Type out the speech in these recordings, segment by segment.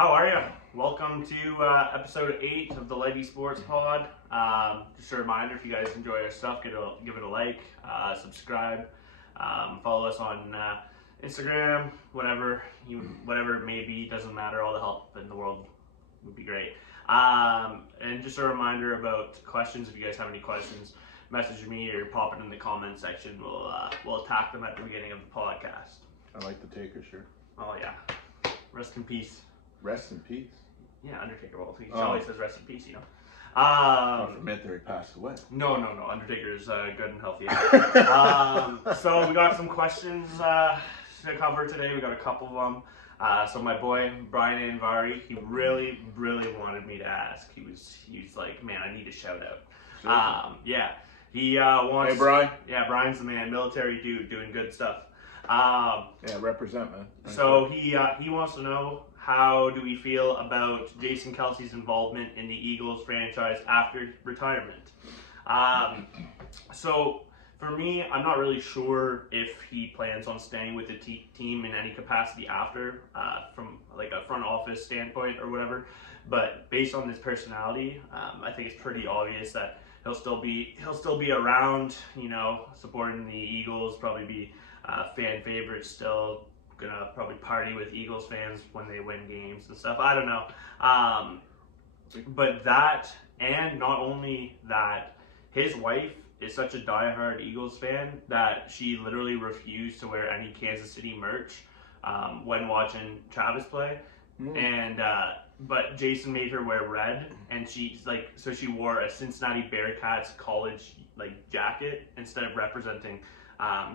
How are you? Welcome to episode 8 of the LightySportsPod. Just a reminder, if you guys enjoy our stuff, give it a like, subscribe, follow us on Instagram, whatever it may be, doesn't matter. All the help in the world would be great. And just a reminder about questions. If you guys have any questions, message me or pop it in the comment section. We'll attack them at the beginning of the podcast. I like the Taker shirt. Oh yeah, rest in peace. Rest in peace. Yeah, Undertaker. Well, he always says rest in peace, you know. I meant that he passed away. No. Undertaker's good and healthy. So we got some questions to cover today. We got a couple of them. So my boy Brian Anvari, he really wanted me to ask. He was like, man, I need a shout out. Yeah, he wants. Hey, Brian. Yeah, Brian's the man. Military dude, doing good stuff. Yeah, represent, man. So he wants to know, how do we feel about Jason Kelce's involvement in the Eagles franchise after retirement? So for me, I'm not really sure if he plans on staying with the team in any capacity after, from like a front office standpoint or whatever. But based on his personality, I think it's pretty obvious that he'll still be around, you know, supporting the Eagles, probably be fan favorite still. Gonna probably party with Eagles fans when they win games and stuff. I don't know. But that, and not only that, his wife is such a diehard Eagles fan that she literally refused to wear any Kansas City merch when watching Travis play. And but Jason made her wear red, and she's like, so she wore a Cincinnati Bearcats college like jacket instead of representing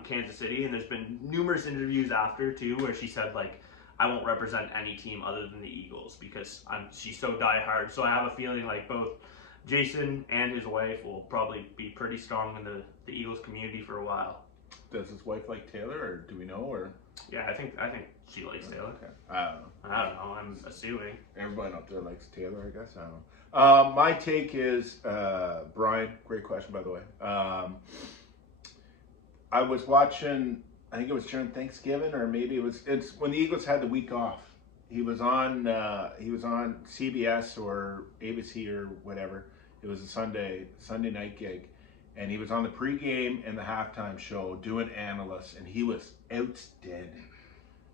Kansas City. And there's been numerous interviews after too where she said like, I won't represent any team other than the Eagles because she's so diehard. So I have a feeling like both Jason and his wife will probably be pretty strong in the Eagles community for a while. Does his wife like Taylor, or do we know? Or yeah, I think she likes Taylor. Okay. I don't know. I'm assuming everybody up there likes Taylor, I guess. I don't know. My take is Brian. Great question, by the way. I was watching, I think it was during Thanksgiving, or maybe it's when the Eagles had the week off. He was on CBS or ABC or whatever. It was a Sunday night gig, and he was on the pregame and the halftime show doing analysts, and he was outstanding,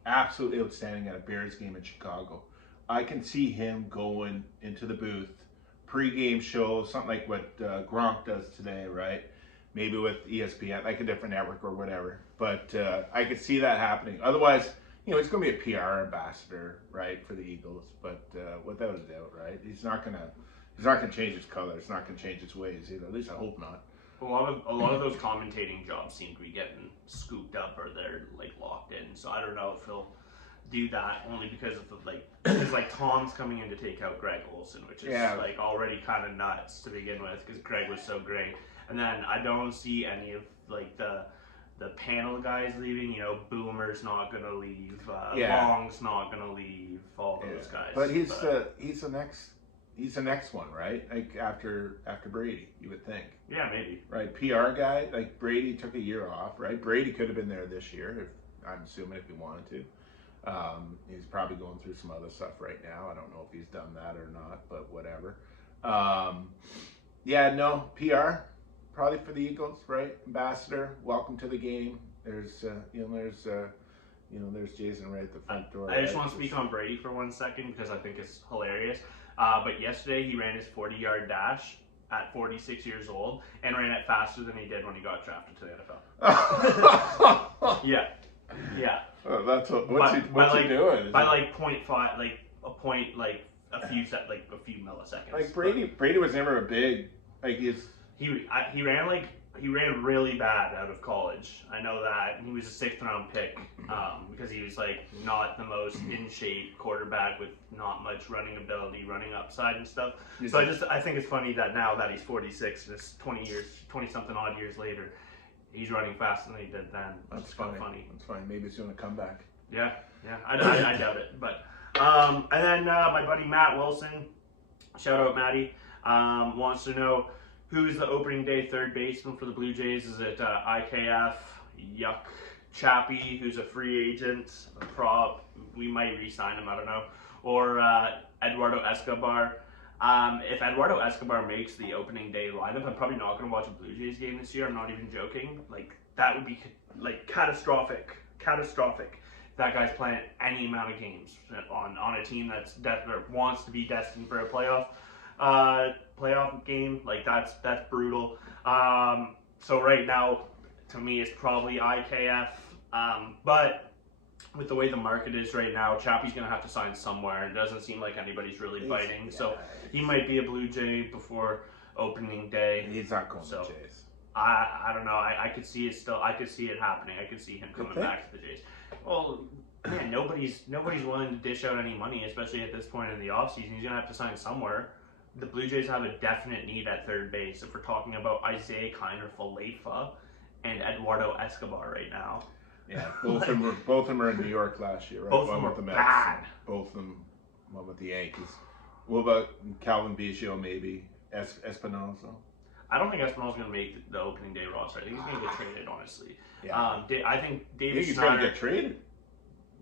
absolutely outstanding at a Bears game in Chicago. I can see him going into the booth, pregame show, something like what Gronk does today, right? Maybe with ESPN, like a different network or whatever. But I could see that happening. Otherwise, you know, he's going to be a PR ambassador, right, for the Eagles. But without a doubt, right, he's not going to change his color. He's not going to change his ways either. At least I hope not. A lot of those commentating jobs seem to be getting scooped up, or they're like locked in. So I don't know if he'll do that, only because of like Tom's coming in to take out Greg Olsen, which is like already kind of nuts to begin with because Greg was so great. And then I don't see any of like the panel guys leaving. You know, Boomer's not gonna leave. Long's not gonna leave. All those guys. But he's the next one, right? Like after Brady, you would think. Yeah, maybe. Right, PR guy. Like Brady took a year off, right? Brady could have been there this year, I'm assuming, if he wanted to. He's probably going through some other stuff right now. I don't know if he's done that or not, but whatever. PR. Probably for the Eagles, right? Ambassador, welcome to the game. There's Jason right at the front door. I just want to speak on Brady for 1 second because I think it's hilarious. But yesterday he ran his 40-yard dash at 46 years old and ran it faster than he did when he got drafted to the NFL. Yeah. Oh, that's what's he doing? By like 0.5, like a point, like a few milliseconds. Like Brady was never a big like He ran really bad out of college. I know that. And he was a 6th round pick because he was like not the most in shape quarterback with not much running ability, running upside and stuff. So I think it's funny that now that he's 46, this 20 something odd years later, he's running faster than he did then. That's funny. That's funny. Maybe he's doing a comeback. Yeah. I doubt it. But and then my buddy Matt Wilson, shout out Matty, wants to know, who's the opening day third baseman for the Blue Jays? Is it IKF, Chappie, who's a free agent, a prop? We might re-sign him, I don't know. or Eduardo Escobar. If Eduardo Escobar makes the opening day lineup, I'm probably not going to watch a Blue Jays game this year. I'm not even joking. Like, that would be like catastrophic. That guy's playing any amount of games on a team that wants to be destined for a playoff game. Like, that's brutal. So right now, to me, it's probably IKF. But with the way the market is right now, Chappie's going to have to sign somewhere. It doesn't seem like anybody's really biting. So he might be a Blue Jay before opening day. He's not going to the Jays. I don't know. I could see it still. I could see it happening. I could see him coming back to the Jays. Well, man, nobody's willing to dish out any money, especially at this point in the offseason. He's going to have to sign somewhere. The Blue Jays have a definite need at third base. If we're talking about Isaiah Kiner-Falefa and Eduardo Escobar right now. Yeah, both of them were in New York last year, right? Both of them were bad. Both of them, one with the Yankees. What about Calvin Biggio, maybe? Espinosa? I don't think Espinal's going to make the opening day roster. I think he's going to get traded, honestly. Yeah. I think David he's Schneider... going to get traded?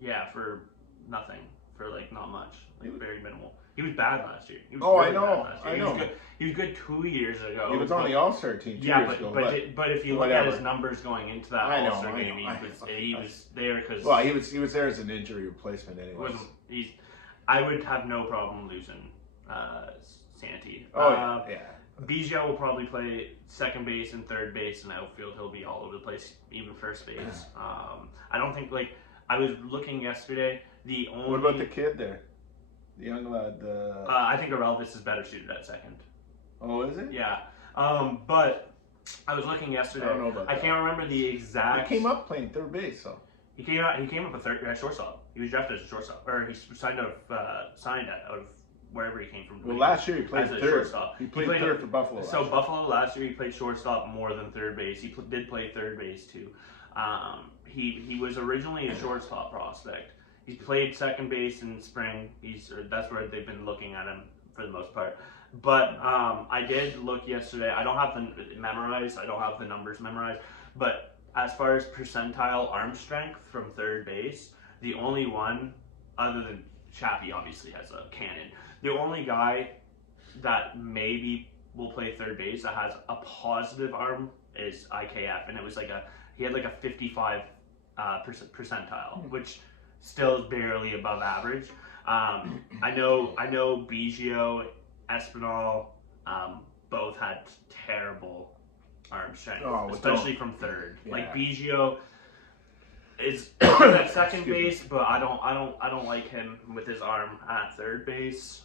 Yeah, for nothing. For, like, not much. Like, very minimal. He was bad last year. I know. He was good 2 years ago. He was on the All-Star team 2 years ago. But if you look at his numbers going into that All-Star game, he was there because... Well, he was there as an injury replacement anyway. I would have no problem losing Santi. Yeah. Biggio will probably play second base and third base, and outfield he'll be all over the place, even first base. I don't think, like, I was looking yesterday, What about the kid there? The young lad. I think Areldis is better suited at second. Oh, is it? Yeah. But I was looking yesterday. I don't know about that. I can't remember the exact. He came up playing third base, so. He came up a shortstop. He was drafted as a shortstop, or he signed out of wherever he came from. Well, last year he played third. Shortstop. He played third for Buffalo. So Buffalo last year he played shortstop more than third base. He did play third base too. He was originally a shortstop prospect. He's played second base in spring. That's where they've been looking at him for the most part. But I did look yesterday. I don't have them memorized. I don't have the numbers memorized. But as far as percentile arm strength from third base, the only one, other than Chappie obviously has a cannon, the only guy that maybe will play third base that has a positive arm is IKF. And it was he had like a 55 percentile, which still is barely above average. I know Biggio, Espinal, both had terrible arm strength, especially from third. Yeah. Like Biggio is at second base, but I don't like him with his arm at third base.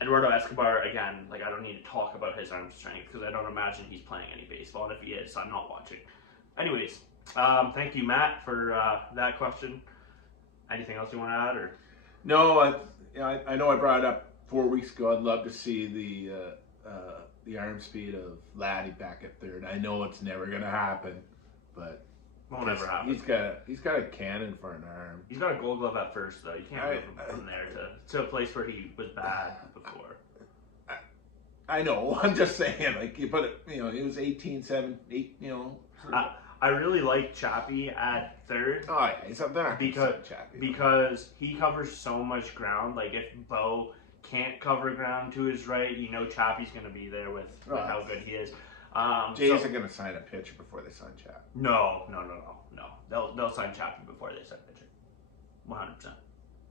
Eduardo Escobar, again, like I don't need to talk about his arm strength because I don't imagine he's playing any baseball, and if he is, I'm not watching. Anyways, thank you, Matt, for that question. Anything else you want to add, or? No, I know I brought it up 4 weeks ago. I'd love to see the arm speed of Laddie back at third. I know it's never gonna happen, but won't ever happen. He's got a cannon for an arm. He's got a Gold Glove at first, though. You can't go from there to a place where he was bad before. I know. I'm just saying, like, but it was 18-7, 8. I really like Chappie at third. Oh yeah, he's up there because he covers so much ground. Like if Bo can't cover ground to his right, Chappie's going to be there with how good he is. Jays are going to sign a pitcher before they sign Chappie. No. They'll sign Chappie before they sign a pitcher. 100%.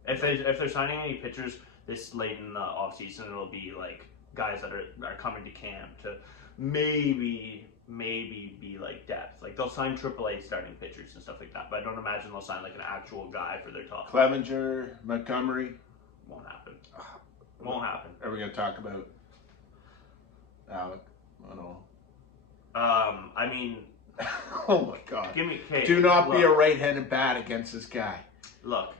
If they're signing any pitchers this late in the offseason, it'll be like guys that are coming to camp to maybe be like depth. Like they'll sign AAA starting pitchers and stuff like that, but I don't imagine they'll sign like an actual guy for their top. Clevenger, Montgomery. Won't happen. Won't happen. Are we going to talk about Alec? Oh no. I mean, oh my God. Do not be a right-handed bat against this guy. Look,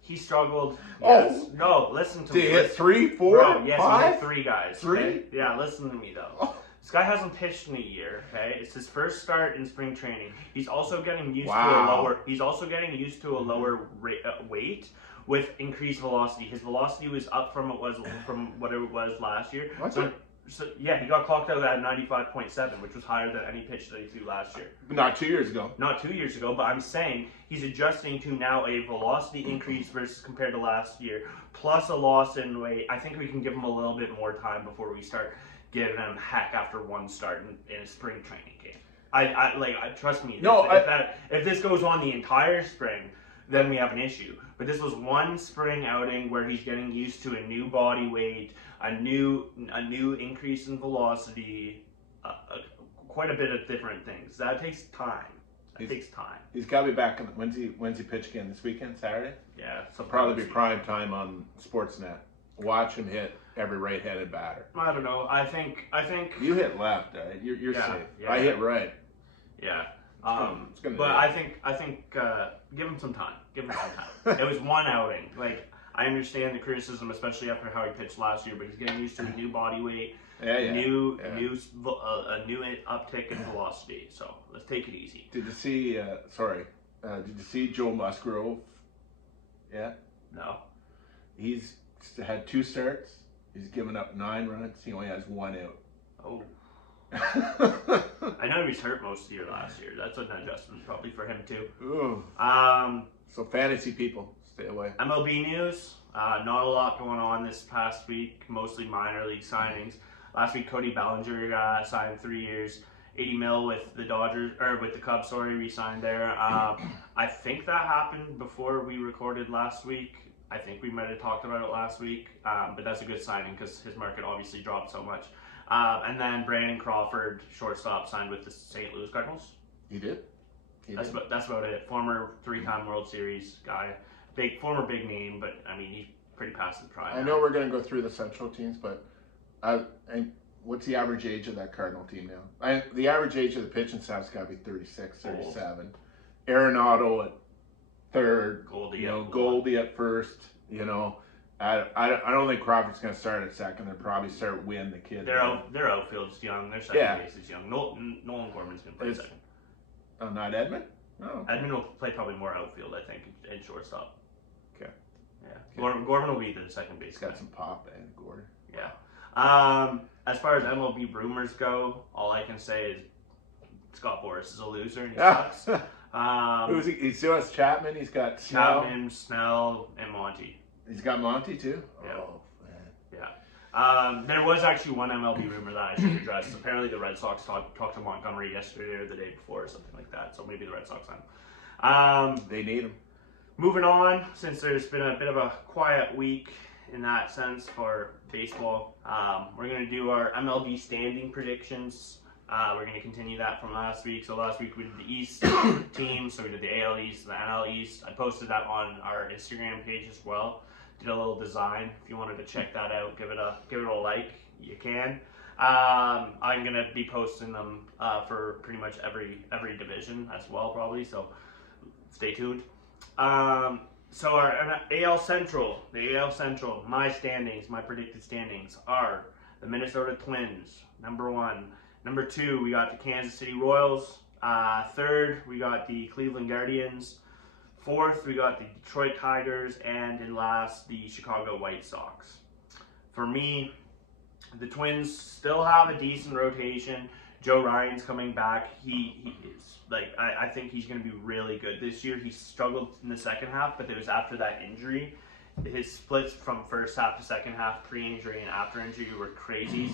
he struggled. Yes. No, listen to me. Did he hit 3, 4, Bro, yes, 5? he hit 3 guys. 3? Okay? Yeah, listen to me though. This guy hasn't pitched in a year. Okay, it's his first start in spring training. He's also getting used to a lower. He's also getting used to a lower weight with increased velocity. His velocity was up from what it was last year. So, yeah, he got clocked out at 95.7, which was higher than any pitch that he threw last year. Not 2 years ago. Not 2 years ago, but I'm saying he's adjusting to now a velocity increase versus compared to last year, plus a loss in weight. I think we can give him a little bit more time before we start giving him heck after one start in a spring training game. I trust me. No, if this goes on the entire spring, then we have an issue. But this was one spring outing where he's getting used to a new body weight, a new increase in velocity, quite a bit of different things. That takes time. It takes time. He's got to be back. When's he pitch again? This weekend, Saturday? Yeah. So probably be prime time on Sportsnet. Watch him hit every right-handed batter. I don't know. I think you hit left. Right? You're safe. Yeah. I hit right. Yeah. It's gonna but I think give him some time. Give him some time. It was one outing. Like, I understand the criticism, especially after how he pitched last year, but he's getting used to a new body weight, a new uptick in velocity. So let's take it easy. Did you see? Did you see Joe Musgrove? Yeah. No. He's had 2 starts. He's given up 9 runs. He only has 1 out. Oh. I know he was hurt most of the year last year. That's an adjustment probably for him too. Ooh. So fantasy people, stay away. MLB news. Not a lot going on this past week. Mostly minor league signings. Last week, Cody Bellinger signed 3 years, $80 million with the Dodgers or with the Cubs. Sorry, re-signed there. I think that happened before we recorded last week. I think we might have talked about it last week, but that's a good signing because his market obviously dropped so much. And then Brandon Crawford, shortstop, signed with the St. Louis Cardinals. He did. That's about it. Former 3-time World Series guy, former big name, but I mean he's pretty past the prime. I know we're going to go through the Central teams, but and what's the average age of that Cardinal team now? The average age of the pitching staff's got to be 36, 37. Arenado at third. Goldie at first. I don't think Crawford's going to start at second. They'll probably start Wynn, the kid. Their outfield's young. Their second base is young. Nolan Gorman's going to play second. Oh, not Edmund? Oh. Edmund will play probably more outfield, I think, and shortstop. Okay. Yeah. Gorman will be the second base. He's got some pop, Gordon. Yeah. As far as MLB rumors go, all I can say is Scott Boras is a loser and he sucks. Who's he? He still has Chapman. He's got Chapman, Snell, and Monty. He's got Monty too? Yeah. Oh, man. Yeah. There was actually one MLB rumor that I should address. Apparently the Red Sox talked to Montgomery yesterday or the day before or something like that. So maybe the Red Sox signed him. They need him. Moving on, since there's been a bit of a quiet week in that sense for baseball, we're going to do our MLB standing predictions. We're going to continue that from last week. So last week we did the East team, so we did the AL East, the NL East. I posted that on our Instagram page as well. Did a little design. If you wanted to check that out, give it a like. You can. I'm going to be posting them for pretty much every division as well, probably. So stay tuned. So our AL Central, my predicted standings are the Minnesota Twins, number 1. Number 2, we got the Kansas City Royals. 3rd, we got the Cleveland Guardians. 4th, we got the Detroit Tigers. And in last, the Chicago White Sox. For me, the Twins still have a decent rotation. Joe Ryan's coming back. He is I think he's going to be really good this year. He struggled in the second half, but it was after that injury. His splits from first half to second half, pre-injury and after injury, were crazy.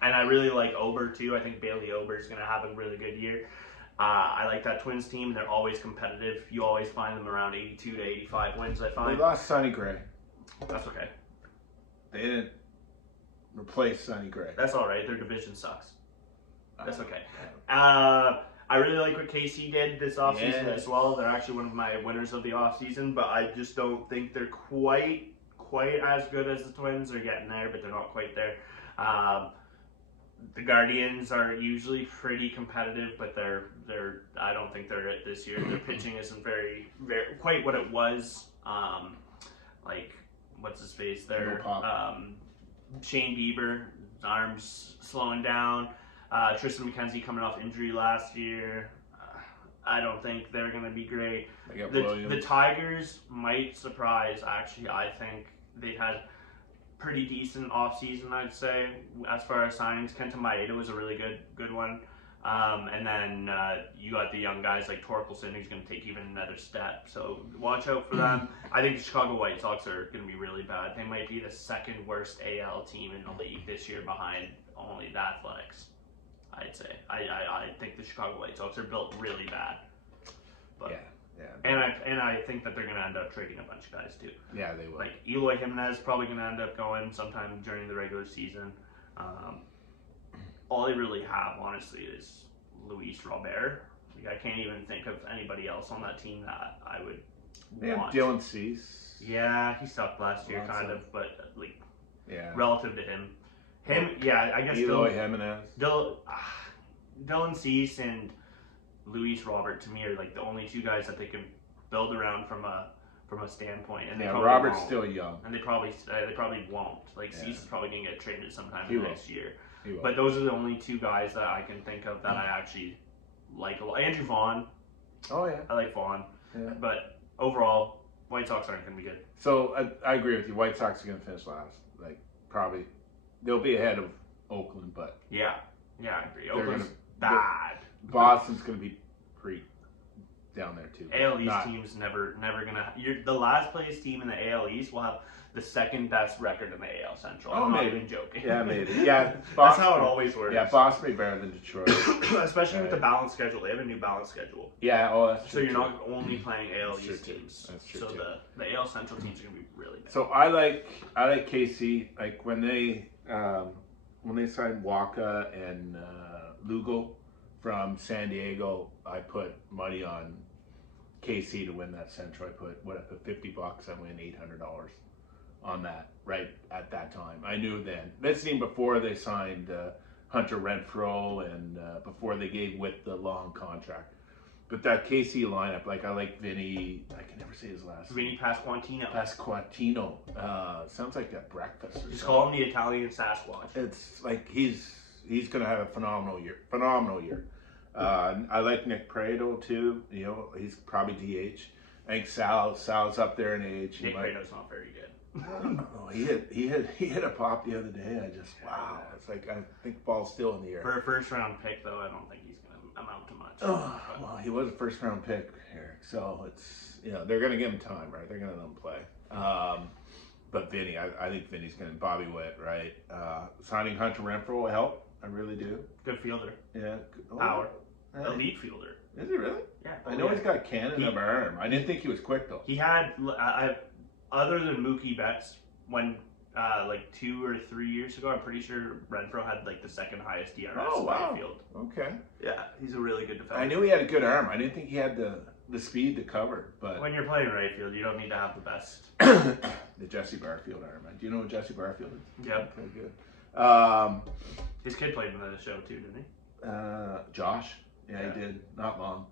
And I really like Ober too. I think Bailey Ober is going to have a really good year. I like that Twins team. They're always competitive. You always find them around 82 to 85 wins, I find. They lost Sonny Gray. That's okay. They didn't replace Sonny Gray. That's all right. Their division sucks. That's okay. I really like what KC did this offseason as well. They're actually one of my winners of the offseason, but I just don't think they're quite as good as the Twins. They're getting there, but they're not quite there. The Guardians are usually pretty competitive, but I don't think they're it this year. Their pitching isn't very quite what it was. What's his face there? Shane Bieber, his arms slowing down. Tristan McKenzie coming off injury last year. I don't think they're going to be great. The Tigers might surprise, actually. I think they had pretty decent offseason, I'd say, as far as signings. Kenta Maeda was a really good one. And then you got the young guys like Torkelson, who's going to take even another step. So watch out for them. I think the Chicago White Sox are going to be really bad. They might be the second worst AL team in the league this year, behind only the Athletics, I'd say. I think the Chicago White Sox are built really bad. But, and I think that they're going to end up trading a bunch of guys too. Yeah, they will. Like Eloy Jimenez probably going to end up going sometime during the regular season. All they really have, honestly, is Luis Robert. Like, I can't even think of anybody else on that team that I would want. Dylan Cease. Yeah, he sucked last year, kind of, but like, relative to him, I guess Eloy Jimenez. Dylan Cease and Luis Robert to me are like the only two guys that they can build around from a standpoint. And Robert's won't. Still young, and they probably won't. Like Cease is probably gonna get traded sometime next year. But those are the only two guys that I can think of that I actually like a lot. Andrew Vaughn. Oh, yeah. I like Vaughn. Yeah. But overall, White Sox aren't going to be good. So I agree with you. White Sox are going to finish last. Like, probably. They'll be ahead of Oakland, but. Yeah, I agree. Oakland's bad. Boston's going to be pretty down there, too. AL East team's never going to. The last place team in the AL East will have the second best record in the AL Central. I'm not even joking. Yeah, maybe. Yeah, Boston, that's how it always works. Yeah, Boston will be better than Detroit. Especially with the balanced schedule. They have a new balanced schedule. Yeah, that's true. So you're not only playing AL East teams. That's true. So the AL Central teams are going to be really bad. So I like KC. Like when they signed Waka and Lugo from San Diego, I put money on KC to win that Central. I put $50. I win $800 on that right at that time. I knew then. That's even before they signed Hunter Renfroe and before they gave Witt the long contract. But that KC lineup, like I like Vinny. I can never say his last name. Vinny Pasquantino. Sounds like a breakfast. Just call him the Italian Sasquatch. It's like he's gonna have a phenomenal year. I like Nick Prado too. You know, he's probably DH. I think Sal's up there in age. Nick Prado's not very good. Oh, he hit a pop the other day. Wow. It's like I think ball's still in the air. For a first round pick though, I don't think he's gonna amount to much. Oh, well, he was a first round pick, Eric. So it's they're gonna give him time, right? They're gonna let him play. But Vinny, I think Vinny's gonna Bobby Witt, right? Signing Hunter Renfroe will help. I really do. Good fielder. Yeah. Power. Elite fielder. Is he really? Yeah. I know he's got a cannon of arm. I didn't think he was quick though. He had other than Mookie Betts, when like 2 or 3 years ago, I'm pretty sure Renfroe had like the second highest DRS in the field. Okay. Yeah, he's a really good defender. I knew he had a good arm. I didn't think he had the speed to cover. But when you're playing right field, you don't need to have the best. The Jesse Barfield arm. Do you know what Jesse Barfield is? Yep. Okay, good. His kid played in the show too, didn't he? Josh. Yeah, he did. Not long.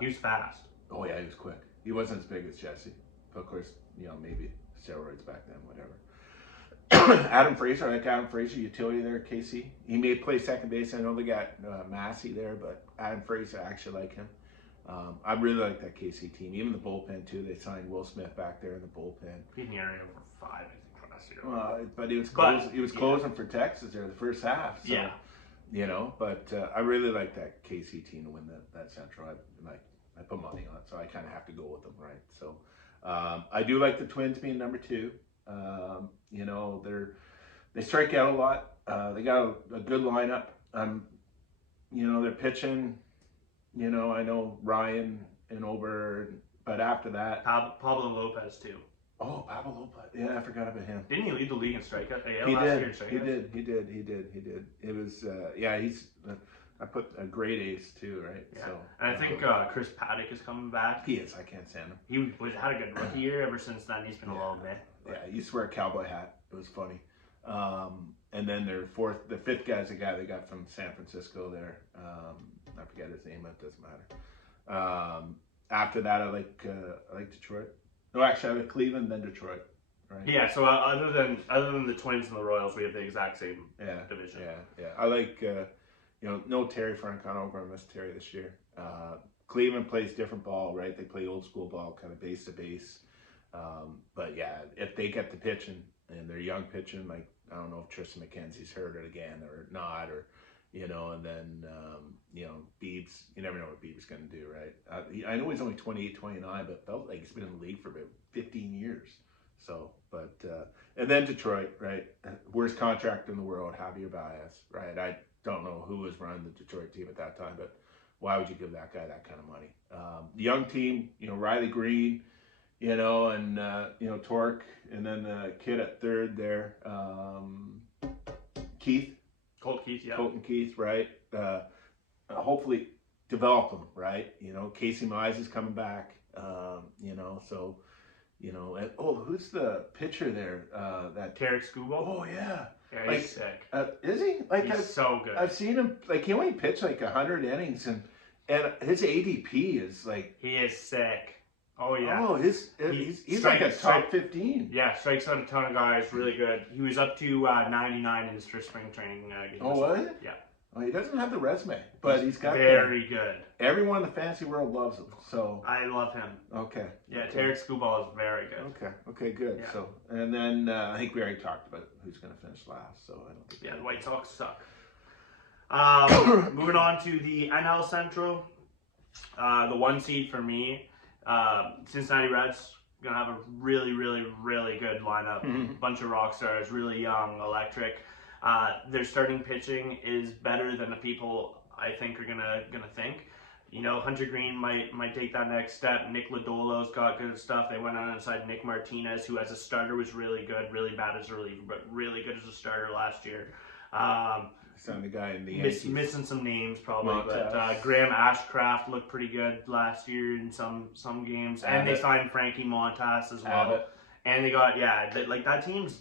He was fast. Oh yeah, he was quick. He wasn't as big as Jesse. But of course, maybe steroids back then, whatever. Adam Fraser, I like Adam Fraser, utility there at KC. He may play second base. I know they got Massey there, but Adam Fraser, I actually like him. I really like that KC team. Even the bullpen too. They signed Will Smith back there in the bullpen. He's nearing over 5, I think, last year. But he was closing for Texas there the first half. So, but I really like that KC team to win that Central. I put money on it, so I kind of have to go with them, right? So I do like the Twins being number 2. They strike out a lot. They got a good lineup. They're pitching. I know Ryan and Ober, but after that, Pablo Lopez too. Oh, Pablo Lopez. Yeah, I forgot about him. Didn't he lead the league in strikeout? He did. It was he's. I put a great ace too, right? Yeah. So, and I think Chris Paddock is coming back. He is. I can't stand him. He had a good rookie year. Ever since then, he's been a little meh. Yeah, he used to wear a cowboy hat. It was funny. And then the fifth guy's a guy they got from San Francisco there. I forget his name, but it doesn't matter. After that, I like Detroit. No, actually, I like Cleveland, then Detroit. Right? Yeah. So other than the Twins and the Royals, we have the exact same division. Yeah. I like no Terry Francona. We're gonna miss Terry this year. Cleveland plays different ball, right? They play old school ball, kind of base to base. But yeah, if they get the pitching and they're young pitching, like I don't know if Tristan McKenzie's hurt it again or not, or and then Beebs, you never know what Beebs going to do, right? I know he's only 28, 29, but felt like he's been in the league for about 15 years. So, but and then Detroit, right? Worst contract in the world, Javier Baez, right? I don't know who was running the Detroit team at that time, but why would you give that guy that kind of money? The young team, Riley Green, and Torque, and then the kid at third there, Keith. Colton Keith, right? Hopefully develop them, right? Casey Mize is coming back, so, and, who's the pitcher there? That Tarek Skubal. Oh, yeah. Yeah, he's sick. Is he? He's so good. I've seen him, he only pitched 100 innings, and his ADP is He is sick. Oh, yeah. Oh, he's like a top 15. Yeah, strikes out a ton of guys. Really good. He was up to 99 in his first spring training game. Oh, was it? Yeah. Well, he doesn't have the resume, but he's got very good. Everyone in the fantasy world loves him. So I love him. Okay. Yeah, Tarek Skubal is very good. Okay, good. Yeah. So, and then I think we already talked about who's going to finish last. So I don't think. Yeah, the White Sox suck. Moving on to the NL Central, the 1 seed for me, Cincinnati Reds. Gonna have a really, really, really good lineup. Bunch of rock stars, really young, electric. Their starting pitching is better than the people I think are gonna think. Hunter Green might take that next step. Nick Lodolo's got good stuff. They went on inside Nick Martinez, who as a starter was really good, really bad as a reliever, but really good as a starter last year. Signed the guy in the missing some names probably, but Graham Ashcraft looked pretty good last year in some games, and they signed Frankie Montas as well. And they got that team's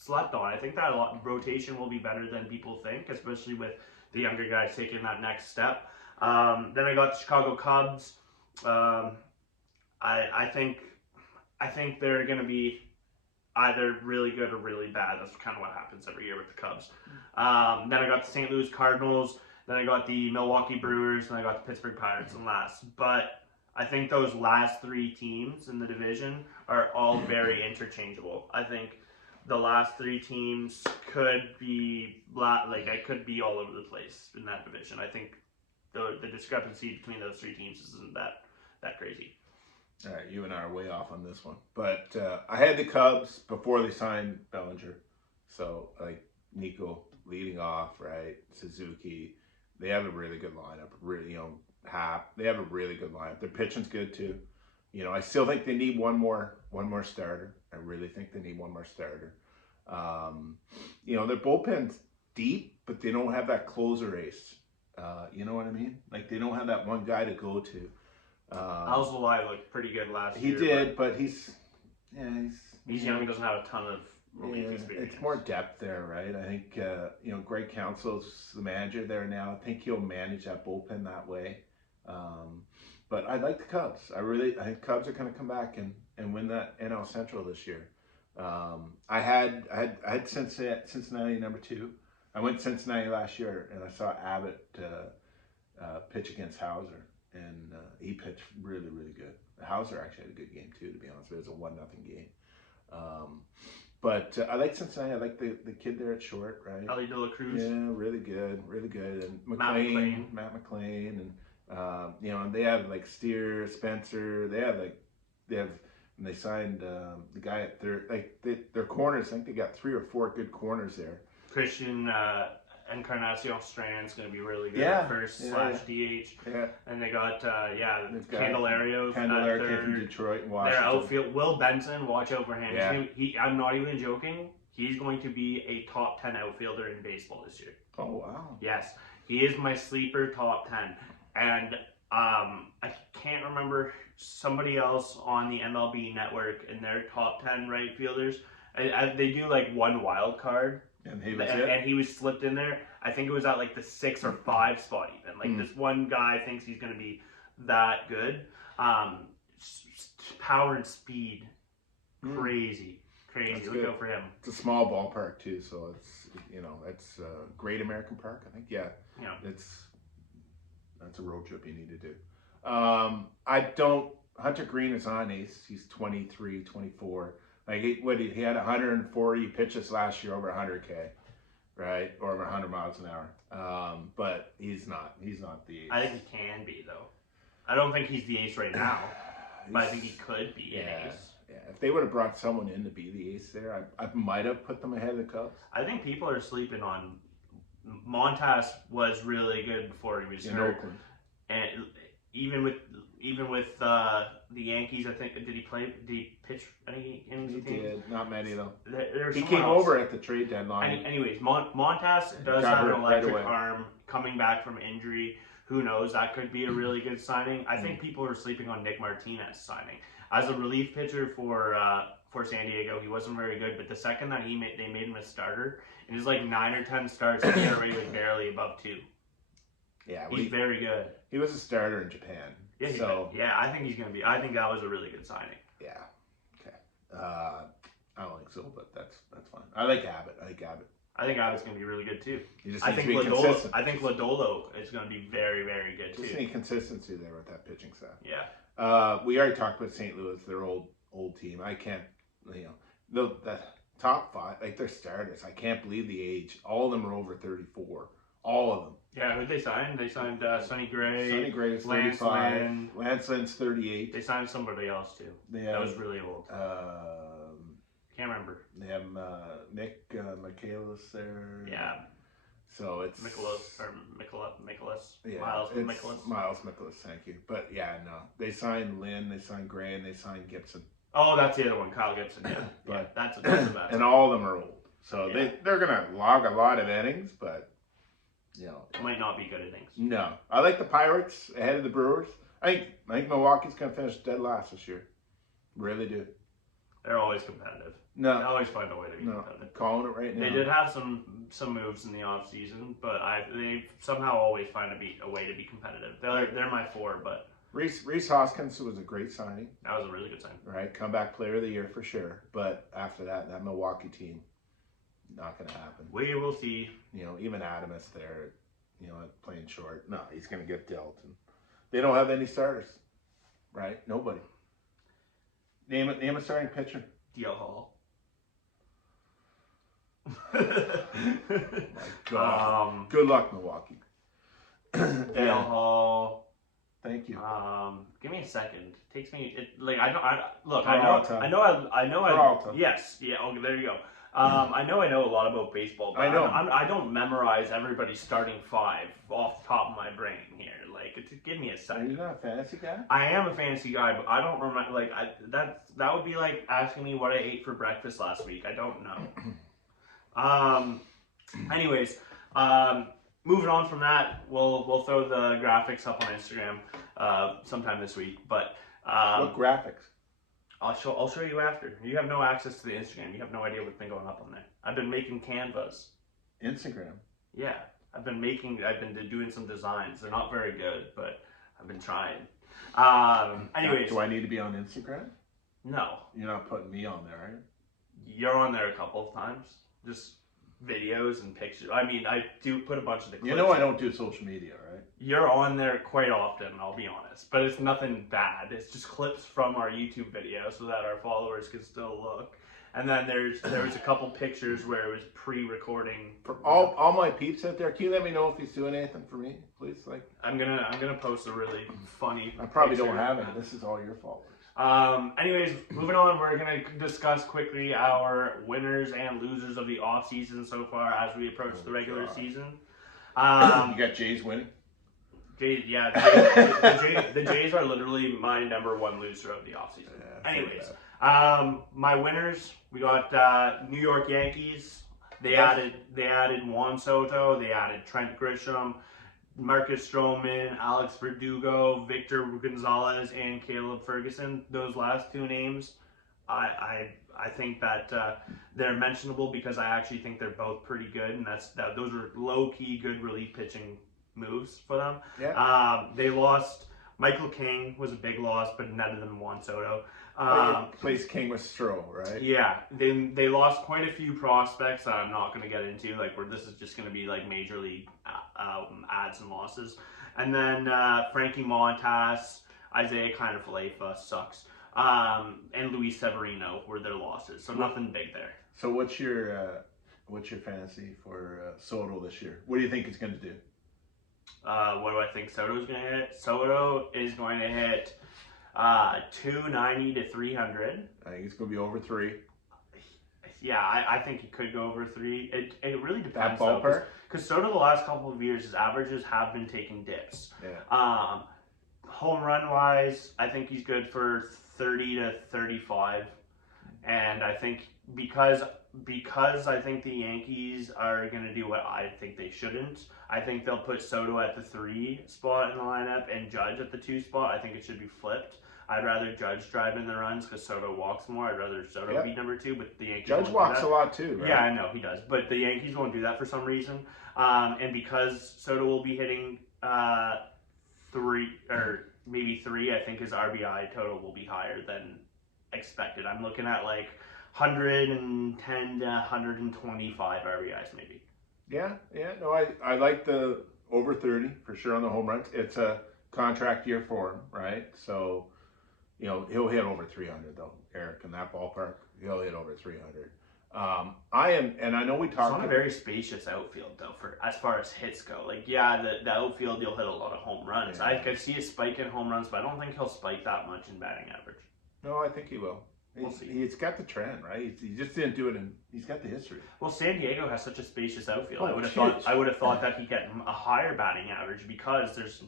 slept on. I think that rotation will be better than people think, especially with the younger guys taking that next step. Then I got the Chicago Cubs. I think they're going to be either really good or really bad. That's kind of what happens every year with the Cubs. Then I got the St. Louis Cardinals. Then I got the Milwaukee Brewers. And I got the Pittsburgh Pirates in last. But I think those last 3 teams in the division are all very interchangeable. I think the last 3 teams could be could be all over the place in that division. I think the discrepancy between those 3 teams isn't that crazy. All right, you and I are way off on this one. But I had the Cubs before they signed Bellinger. So, Nico leading off, right? Suzuki. They have a really good lineup. Really, Happ. They have a really good lineup. Their pitching's good, too. I still think they need one more starter. I really think they need one more starter. Their bullpen's deep, but they don't have that closer ace. You know what I mean? They don't have that one guy to go to. Alzolay looked pretty good last year. He did, but he's young. He doesn't have a ton of relief experience. It's more depth there, right? I think Greg Counsell's the manager there now. I think he'll manage that bullpen that way. But I like the Cubs. I think Cubs are going to come back and win that NL Central this year. I had Cincinnati number 2. I went to Cincinnati last year and I saw Abbott pitch against Hauser. And he pitched really, really good. Hauser actually had a good game too, to be honest. It was a 1-0 game. But I like Cincinnati. I like the kid there at short, right? Ellie De La Cruz. Yeah, really good. And Matt McClain, and they have Steer, Spencer. And they signed the guy at third. Their corners. I think they got 3 or 4 good corners there. Christian Encarnacion Strand's going to be really good at first /DH. Yeah. And they got Candelario came from Detroit and Washington. Their outfield, Will Benson, watch out for him. Yeah. I'm not even joking. He's going to be a top 10 outfielder in baseball this year. Oh, wow. Yes. He is my sleeper top 10. And I can't remember somebody else on the MLB network in their top 10 right fielders. They do one wild card. And he was it? And he was slipped in there. I think it was at the 6 or 5 spot even. This one guy thinks he's going to be that good. Power and speed, crazy. Look out for him. It's a small ballpark too, so it's Great American Park, I think. Yeah. That's a road trip you need to do. Hunter Green is on ace. He's 23, 24. Like he had 140 pitches last year over 100K, right? Or over 100 miles an hour. But he's not the ace. I think he can be though. I don't think he's the ace right now, but I think he could be an ace. Yeah, if they would have brought someone in to be the ace there, I might have put them ahead of the Cubs. I think people are sleeping on Montas. Was really good before he was In hurt, Oakland. and even with the Yankees, I think did he pitch any games? He did, not many though. He came over at the trade deadline. Anyways, Montas does Got have an hurt right electric away. arm coming back from injury. Who knows? That could be a really good signing. I think people are sleeping on Nick Martinez signing as a relief pitcher for San Diego. He wasn't very good, but the second that they made him a starter, in his like 9 or 10 starts, he ERA was barely above 2. Yeah, He's very good. he was a starter in Japan. Yeah, I think he's gonna be. I think that was a really good signing. Yeah. Okay. I don't think so, but that's fine. I like Abbott. I think Abbott's gonna be really good too. He just I needs think to be consistent. I think Lodolo is gonna be very, very good Just too. need consistency there with that pitching staff. Yeah. We already talked about St. Louis, their old team. I can't, the top 5, like their starters. I can't believe the age. All of them are over 34. All of them. Yeah, who'd they sign? They signed Sonny Gray. Sonny Gray is Lance 35. Lynn. Lance Lynn's 38. They signed somebody else too. That was really old. Can't remember. They have Nick Michaelis there. Yeah. So it's Nicholas. Yeah, Miles it's Nicholas. Miles Nicholas, thank you. But yeah, no. They signed Lynn, they signed Gray, and they signed Gibson. Oh, that's the other one, Kyle Gibson. Yeah, But that's a bad. and all of them are old. So Yeah. they're gonna log a lot of innings, but Might not be good at things. no. I like the Pirates ahead of the Brewers. I think Milwaukee's gonna finish dead last this year. Really do. They're always competitive. They No, always find a way to be competitive. calling it right now. They did have some moves in the off season, but they somehow always find a way to be competitive. They're my 4, but Reese Hoskins was a great signing, that was a really good sign. right? Comeback player of the year for sure. But after that Milwaukee team, not gonna happen. We will see. Even Adamus there, playing short. No, he's gonna get dealt. And they don't have any starters, right? Nobody. Name a starting pitcher. DL Hall. My God. Good luck, Milwaukee. DL Hall. Thank you. Give me a second. Takes me. Look. Peralta. I know. Peralta. Yes. Yeah. Okay. There you go. I know a lot about baseball, but I know. I don't memorize everybody's starting 5 off the top of my brain here. Give me a Are second. you not a fantasy guy? I am a fantasy guy, but I don't remember. That would be like asking me what I ate for breakfast last week. I don't know. Anyways, moving on from that, we'll throw the graphics up on Instagram sometime this week. But What graphics? I'll show you after. You have no access to the Instagram. You have no idea what's been going up on there. I've been making canvas. Instagram. Yeah, I've been doing some designs. They're not very good, but I've been trying. Anyways, Do I need to be on Instagram? no, You're not putting me on there, are you? you're on there a couple of times. Just videos and pictures. I mean, I do put a bunch of the clips. I don't do social media, right? You're on there quite often, I'll be honest. But it's nothing bad. It's just clips from our YouTube video so that our followers can still look. And then there was a couple pictures where it was pre-recording. For all my peeps out there, can you let me know if he's doing anything for me, please? I'm gonna post a really funny. I probably picture. don't have it. This is all your followers. Anyways, moving on, we're going to discuss quickly our winners and losers of the off season so far as we approach the regular season. You got Jays winning? The Jays are literally my number 1 loser of the off season. Yeah, Anyways, my winners, we got New York Yankees. They added Juan Soto. They added Trent Grisham, Marcus Stroman, Alex Verdugo, Victor Gonzalez, and Caleb Ferguson. Those last 2 names, I think that they're mentionable because I actually think they're both pretty good, and those are low key good relief pitching moves for them. Yeah. They lost. Michael King was a big loss, but none than Juan Soto. Plays King with Stroh, right? Yeah, they lost quite a few prospects that I'm not going to get into, where this is just going to be major league adds and losses. And then Frankie Montas, Isaiah Kiner-Falefa sucks. And Luis Severino were their losses, so nothing big there. So what's your fantasy for Soto this year? What do you think he's going to do? What do I think Soto's going to hit? Soto is going to hit 290 to 300. I think it's going to be over 3. Yeah, I think he could go over 3. It really depends. That ballpark? Because Soto, the last couple of years, his averages have been taking dips. Yeah. Home run wise, I think he's good for 30 to 35. And I think because I think the Yankees are going to do what I think they shouldn't, I think they'll put Soto at the 3 spot in the lineup and Judge at the 2 spot. I think it should be flipped. I'd rather Judge drive in the runs because Soto walks more. I'd rather Soto be number 2, but the Yankees Judge walks a lot too, right? Yeah, I know he does, but the Yankees won't do that for some reason. And because Soto will be hitting 3 or maybe 3, I think his RBI total will be higher than expected. I'm looking at like 110 to 125 RBIs maybe. Yeah. No, I like the over 30 for sure on the home runs. It's a contract year for him, right? So, he'll hit over 300 though, Eric, in that ballpark. He'll hit over 300. And I know we talked. It's not a very spacious outfield though, for as far as hits go. Like, yeah, the outfield you'll hit a lot of home runs. Yeah. I could see a spike in home runs, but I don't think he'll spike that much in batting average. No, I think he will. We'll see. He's got the trend, right? He just didn't do it, and he's got the history. Well, San Diego has such a spacious outfield. I would have thought that he'd get a higher batting average because there's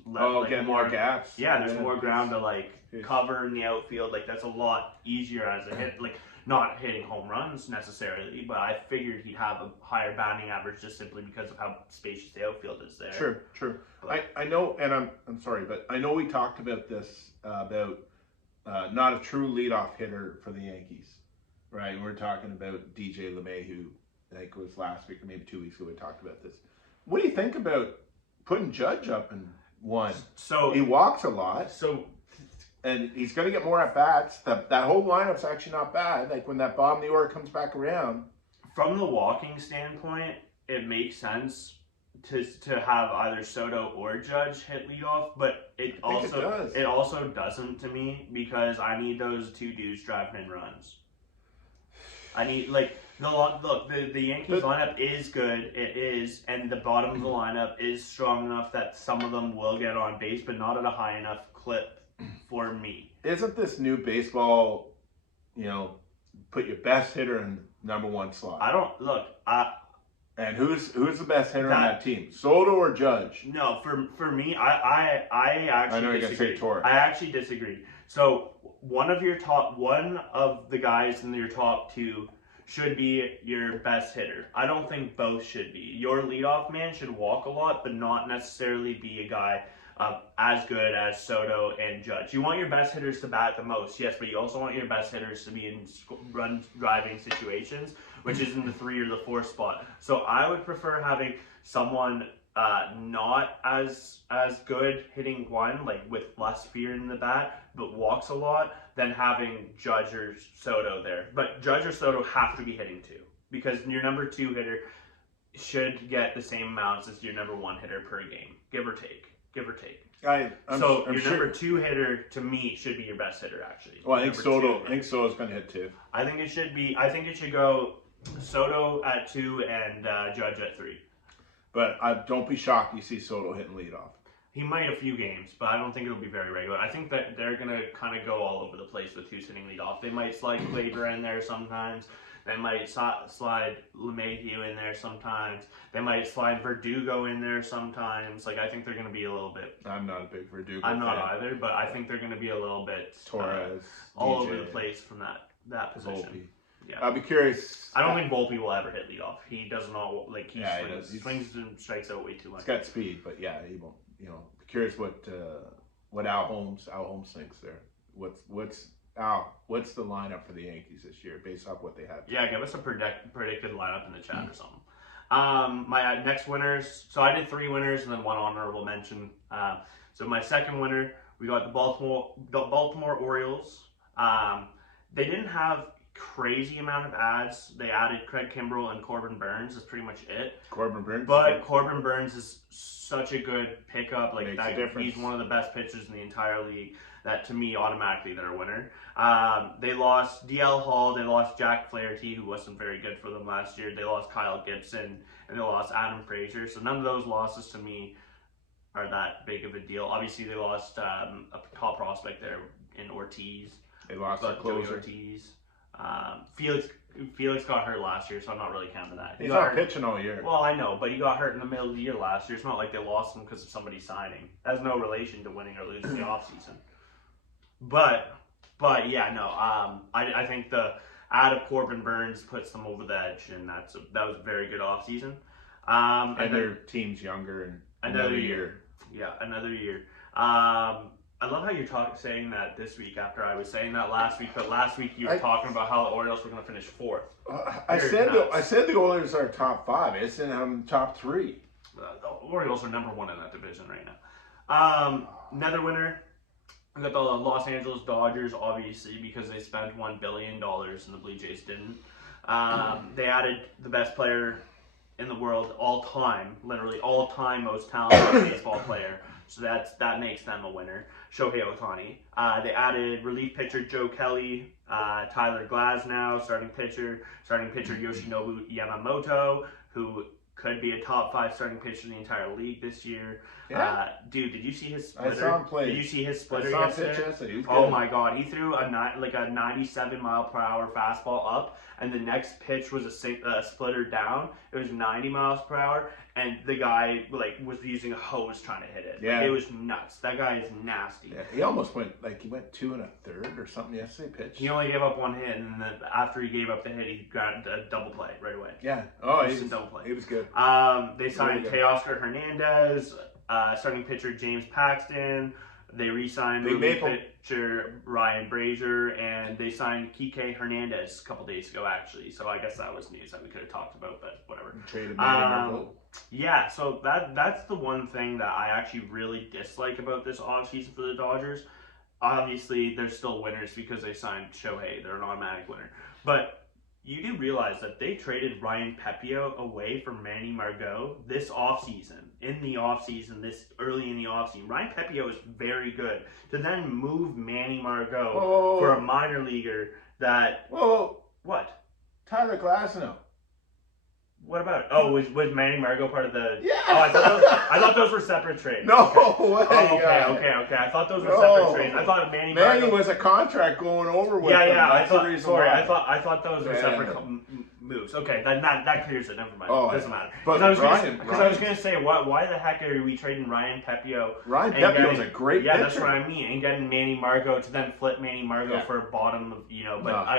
get more gaps. Yeah, there's more ground to cover in the outfield. Like, that's a lot easier as a hit. Like, not hitting home runs necessarily, but I figured he'd have a higher batting average just simply because of how spacious the outfield is there. True. But I know, and I'm sorry, but I know we talked about this about. Not a true leadoff hitter for the Yankees, right? We're talking about DJ LeMahieu. I think it was last week or maybe 2 weeks ago we talked about this. What do you think about putting Judge up in 1? So he walks a lot. And he's going to get more at bats. That whole lineup's actually not bad. Like when that bottom of the order comes back around. From the walking standpoint, it makes sense to have either Soto or Judge hit leadoff, but it also doesn't to me because I need those 2 dudes driving in runs. I need the Yankees lineup is good, it is, and the bottom of the lineup is strong enough that some of them will get on base, but not at a high enough clip for me. Isn't this new baseball, put your best hitter in number 1 slot? And who's the best hitter on that team? Soto or Judge? No, for me, I actually I know you're gonna say Torres. I actually disagree. So one of the guys in your top 2 should be your best hitter. I don't think both should be. Your leadoff man should walk a lot, but not necessarily be a guy as good as Soto and Judge. You want your best hitters to bat the most, yes, but you also want your best hitters to be in run driving situations, which is in the 3 or the 4 spot. So I would prefer having someone not as good hitting 1, like with less fear in the bat, but walks a lot, than having Judge or Soto there. But Judge or Soto have to be hitting 2 because your number 2 hitter should get the same amounts as your number 1 hitter per game, give or take. Number 2 hitter to me should be your best hitter actually. Well, I think Soto's going to hit 2. I think it should go Soto at 2 and Judge at 3. But don't be shocked you see Soto hitting leadoff. He might a few games, but I don't think it'll be very regular. I think that they're going to kind of go all over the place with who's hitting leadoff. They might slide Glaber in there sometimes. They might slide LeMahieu in there sometimes. They might slide Verdugo in there sometimes. I think they're going to be a little bit... I'm not a big Verdugo I'm not either, but I think they're going to be a little bit... Torres, all over the place from that position. Volpe. Yeah. I'll be curious. I don't think Volpe will ever hit leadoff. He does not... He swings and strikes out way too much. He's got speed, but yeah, he won't. Be curious what Al Holmes thinks there. What's the lineup for the Yankees this year based off what they have? Yeah, give us a predicted lineup in the chat or something. My next winners. So I did 3 winners and then 1 honorable mention. So my second winner, we got the Baltimore Orioles. They didn't have crazy amount of ads. They added Craig Kimbrell and Corbin Burns. That's pretty much it. Corbin Burns. But Corbin Burns is such a good pickup. Makes a difference. He's one of the best pitchers in the entire league. that to me automatically they're a winner. They lost DL Hall, they lost Jack Flaherty, who wasn't very good for them last year. They lost Kyle Gibson, and they lost Adam Frazier. So none of those losses to me are that big of a deal. Obviously, they lost a top prospect there in Ortiz. They lost their closer. Ortiz. Felix got hurt last year, so I'm not really counting that. He's not pitching all year. Well, I know, but he got hurt in the middle of the year last year. It's not like they lost him because of somebody signing. That has no relation to winning or losing the offseason. But yeah, no. I think the add of Corbin Burns puts them over the edge, and that was a very good offseason. And their team's younger and another year. Yeah, another year. I love how you're saying that this week after I was saying that last week, but last week you were talking about how the Orioles were going to finish 4th. I said the Oilers are top 5. I said I'm top 3. The Orioles are number 1 in that division right now. Another winner, we got the Los Angeles Dodgers, obviously, because they spent $1 billion and the Blue Jays didn't. They added the best player in the world all time, literally all time most talented baseball player. So that makes them a winner. Shohei Ohtani. They added relief pitcher Joe Kelly, Tyler Glasnow, starting pitcher Yoshinobu Yamamoto, who could be a top 5 starting pitcher in the entire league this year. Yeah. Dude, did you see his splitter? I saw him play. Did you see his splitter yesterday? Oh my God, he threw a 97 mile per hour fastball up, and the next pitch was a splitter down. It was 90 miles per hour, and the guy was using a hose trying to hit it. Yeah. It was nuts. That guy is nasty. Yeah, he almost went 2 1/3 or something yesterday. Pitch. He only gave up 1 hit, and then after he gave up the hit, he got a double play right away. Yeah. Oh, he was double play. He was good. They signed Teoscar Hernandez, starting pitcher James Paxton. They re-signed relief pitcher Ryan Brazier, and they signed Kike Hernandez a couple days ago, actually. So I guess that was news that we could have talked about, but whatever. Traded Manny Yeah, so that's the one thing that I actually really dislike about this offseason for the Dodgers. Obviously, they're still winners because they signed Shohei. They're an automatic winner. But you do realize that they traded Ryan Pepio away from Manny Margot this offseason. This early in the offseason. Ryan Pepio is very good. To then move Manny Margot for a minor leaguer that... Whoa. What? Tyler Glasnow. What about it? Oh, was Manny Margot part of the... Yeah. Oh, I thought those were separate trades. No way. Oh, okay. I thought those were separate trades. I thought Manny was a contract going over with him. I thought those were separate moves. Okay, that clears it. Never mind. It doesn't matter. But I was going to say, why the heck are we trading Ryan Pepio? Ryan Pepio's a great pitcher. Yeah, that's what I mean. And getting Manny Margot to then flip Manny Margot for a bottom of,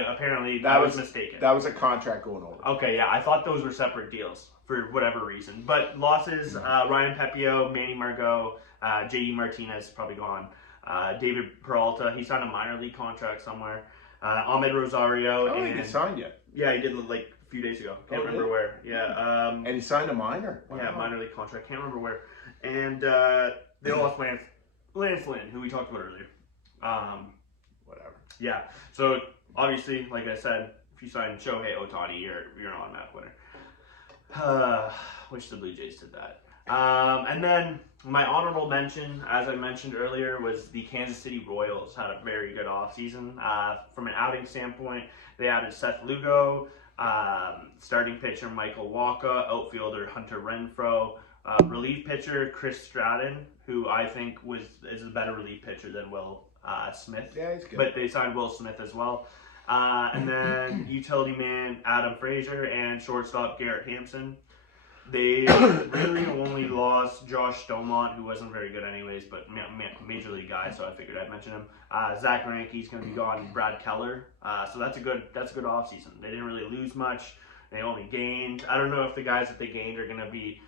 apparently that was mistaken. That was a contract going over. Okay, yeah, I thought those were separate deals for whatever reason. But losses, Ryan Pepio, Manny Margot, J.D. Martinez probably gone. David Peralta, he signed a minor league contract somewhere. Ahmed Rosario. I don't think he signed yet. Yeah, he did a few days ago. Can't remember where. Yeah. And he signed a minor? Wow. Yeah, minor league contract. Can't remember where. And they lost Lance Lynn, who we talked about earlier. Whatever. Yeah. So, obviously, like I said, if you sign Shohei Ohtani, you're an automatic winner. Wish the Blue Jays did that. And then my honorable mention, as I mentioned earlier, was the Kansas City Royals. Had a very good offseason. From an outing standpoint, they added Seth Lugo, starting pitcher Michael Wacha, outfielder Hunter Renfroe, relief pitcher Chris Stratton, who I think is a better relief pitcher than Will Smith. Yeah, he's good. But they signed Will Smith as well. And then utility man Adam Frazier and shortstop Garrett Hampson. They really only lost Josh Stomont, who wasn't very good anyways, but major league guy, so I figured I'd mention him. Zach Greinke's going to be gone. Brad Keller. So that's a good offseason. They didn't really lose much. They only gained. I don't know if the guys that they gained are going to be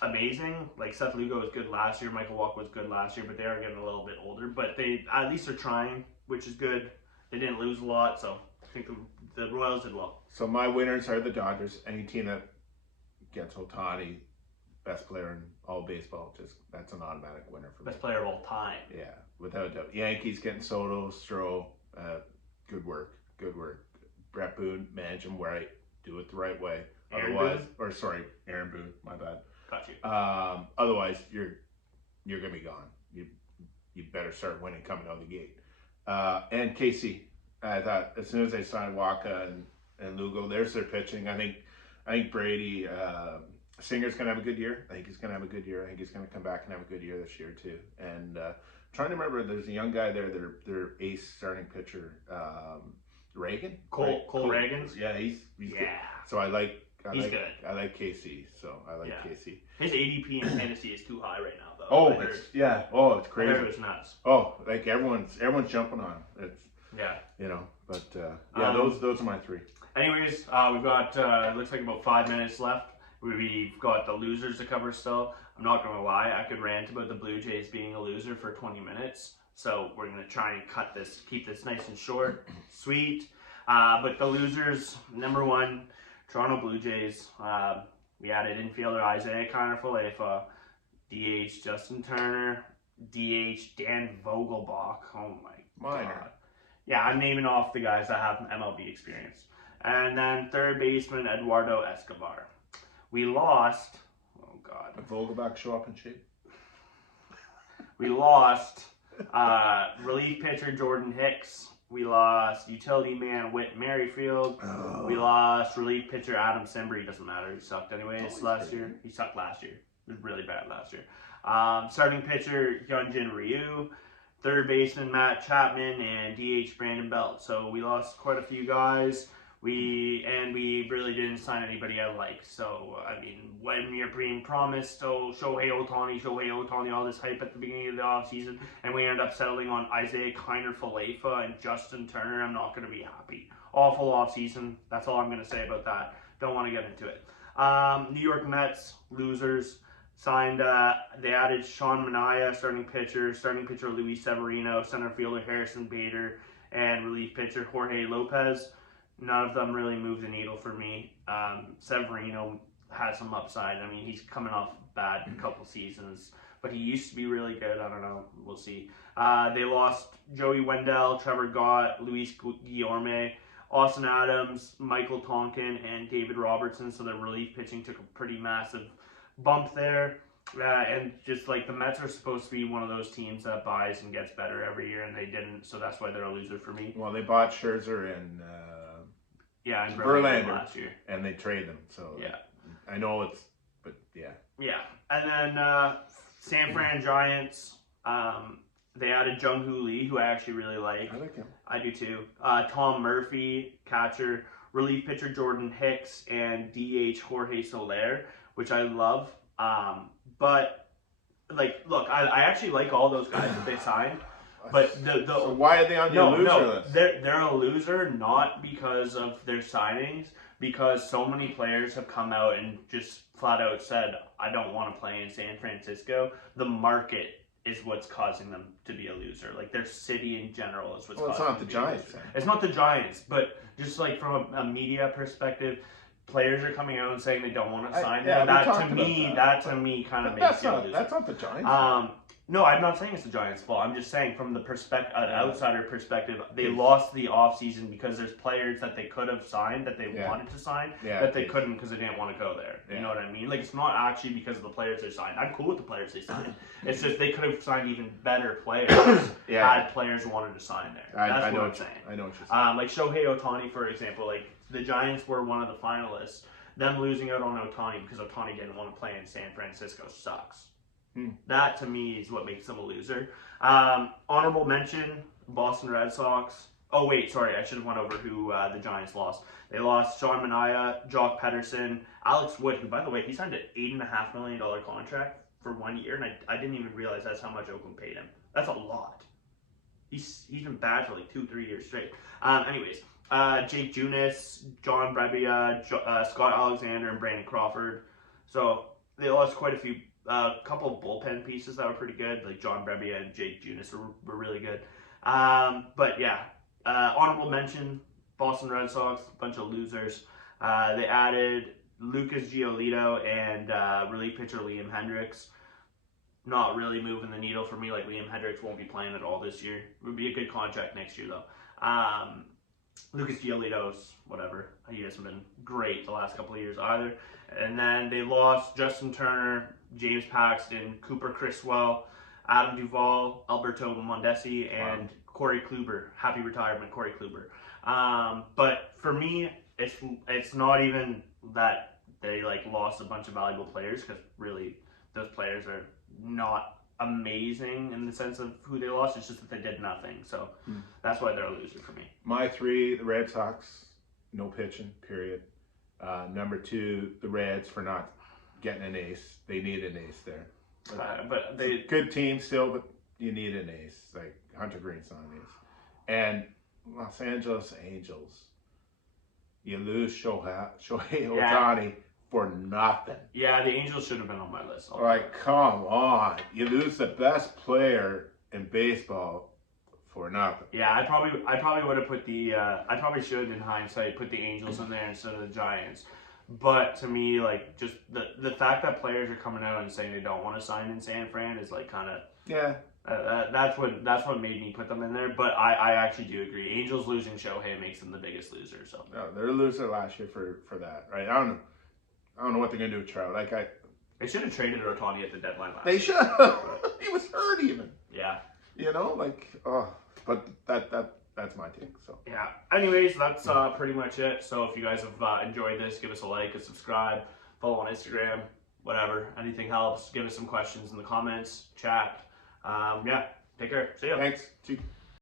amazing. Like Seth Lugo was good last year. Michael Wacha was good last year, but they are getting a little bit older. But they at least are trying, which is good. They didn't lose a lot, so I think the Royals did well. So my winners are the Dodgers. Any team that gets Ohtani, best player in all baseball, that's an automatic winner for me. Best player of all time. Yeah, without a doubt. Yankees getting Soto, Stroh, good work. Brett Boone, manage him right, do it the right way. Aaron Boone, my bad. Got you. Otherwise, you're gonna be gone. you better start winning coming out of the gate. And KC, I thought as soon as they signed Waka and Lugo, there's their pitching. I think Brady Singer's gonna have a good year. I think he's gonna have a good year. I think he's gonna come back and have a good year this year too. And trying to remember, there's a young guy there, their ace starting pitcher, Reagan. Cole Reagans. Yeah, he's Yeah. good. So he's good. I like KC. So I like KC. His ADP in fantasy is too high right now, though. Oh, it's crazy. I heard it was nuts. Oh, like everyone's jumping on it. It's but those are my three. Anyways, we've got looks like about 5 minutes left. We've got the losers to cover still. I'm not gonna lie, I could rant about the Blue Jays being a loser for 20 minutes. So we're gonna try and keep this nice and short, sweet. But the losers, number one, Toronto Blue Jays. We added infielder Isaiah Kiner-Falefa, DH Justin Turner, DH Dan Vogelbach. Oh my God. Yeah, I'm naming off the guys that have MLB experience. And then third baseman Eduardo Escobar. We lost. Oh God. Did Vogelbach show up in shape? We lost relief pitcher Jordan Hicks. We lost utility man Whit Merrifield. Oh. We lost relief pitcher Adam Simbry. Doesn't matter. He sucked anyways last year. He sucked last year. It was really bad last year. Starting pitcher Hyunjin Ryu. Third baseman Matt Chapman and DH Brandon Belt. So we lost quite a few guys. We really didn't sign anybody I like. So I mean, when you're being promised, Shohei Ohtani, all this hype at the beginning of the offseason, and we ended up settling on Isaiah Kiner-Falefa and Justin Turner, I'm not going to be happy. Awful offseason. That's all I'm going to say about that. Don't want to get into it. New York Mets losers. Signed, they added Sean Manaea, starting pitcher Luis Severino, center fielder Harrison Bader, and relief pitcher Jorge Lopez. None of them really moved the needle for me. Severino has some upside. I mean, he's coming off bad couple seasons, but he used to be really good. I don't know. We'll see. They lost Joey Wendell, Trevor Gott, Luis Guillorme, Austin Adams, Michael Tonkin, and David Robertson. So their relief pitching took a pretty massive bump there, and just like the Mets are supposed to be one of those teams that buys and gets better every year, and they didn't, so that's why they're a loser for me. Well, they bought Scherzer and Verlander last year, and they trade them. So yeah, I know but yeah. And then San Fran Giants, they added Jung-Hoo Lee, who I actually really like. I like him. I do too. Tom Murphy, catcher, relief pitcher Jordan Hicks, and DH Jorge Soler, which I love. But look, I actually like all those guys that they signed. But so why are they on your loser list? They're a loser not because of their signings, because so many players have come out and just flat out said, I don't want to play in San Francisco. The market is what's causing them to be a loser. Like their city in general is what's causing them to be a loser. It's not the Giants. It's not the Giants, but just like from a media perspective, players are coming out and saying they don't want to sign them. That to me kind of makes you a loser. That's not the Giants. No, I'm not saying it's the Giants' fault. I'm just saying from the outsider perspective, they lost the offseason because there's players that they could have signed that they wanted to sign that they couldn't because they didn't want to go there. You know what I mean? Like, it's not actually because of the players they signed. I'm cool with the players they signed. It's just they could have signed even better players had players wanted to sign there. That's what I'm saying. I know what you're saying. Like Shohei Ohtani, for example, like the Giants were one of the finalists. Them losing out on Ohtani because Ohtani didn't want to play in San Francisco sucks. That to me is what makes them a loser. Honorable mention, Boston Red Sox. Oh wait, sorry, I should have went over who the Giants lost. They lost Sean Manaea, Jock Pederson, Alex Wood, who by the way, he signed an $8.5 million contract for 1 year, and I didn't even realize that's how much Oakland paid him. That's a lot. He's been bad for like 2-3 years straight. Anyways, Jake Junis, John Brebbia, Scott Alexander, and Brandon Crawford. So they lost quite a few. Couple of bullpen pieces that were pretty good, like John Brebbia and Jake Junis were really good. But yeah, honorable mention, Boston Red Sox, a bunch of losers. They added Lucas Giolito and relief pitcher Liam Hendricks. Not really moving the needle for me. Like Liam Hendricks won't be playing at all this year. It would be a good contract next year though. Lucas Giolito's whatever. He hasn't been great the last couple of years either. And then they lost Justin Turner, James Paxton, Cooper Criswell, Adam Duvall, Alberto Mondesi, and Corey Kluber. Happy retirement, Corey Kluber. But for me, it's not even that they like lost a bunch of valuable players, because really those players are not amazing in the sense of who they lost. It's just that they did nothing. So that's why they're a loser for me. My 3, the Red Sox, no pitching, period. Number 2, the Reds for not getting an ace. They need an ace there. But they good team still, but you need an ace. Like Hunter Green's not an ace. And Los Angeles Angels, you lose Shohei Ohtani for nothing. Yeah, the Angels should have been on my list. Like, come on. You lose the best player in baseball for nothing. Yeah, I probably would have put the I probably should, in hindsight, put the Angels in there instead of the Giants. But to me, like, just the fact that players are coming out and saying they don't want to sign in San Fran is like kind of that's what made me put them in there. But I actually do agree. Angels losing Shohei makes them the biggest loser. So no, they're a loser last year for that, right? I don't know what they're gonna do with Trout. They should have traded Ohtani at the deadline last year. They should. He was hurt even. Yeah. You know, but that's my take. So yeah. Anyways, that's pretty much it. So if you guys have enjoyed this, give us a like, a subscribe, follow on Instagram, whatever. Anything helps. Give us some questions in the comments, chat. Yeah. Take care. See ya. Thanks.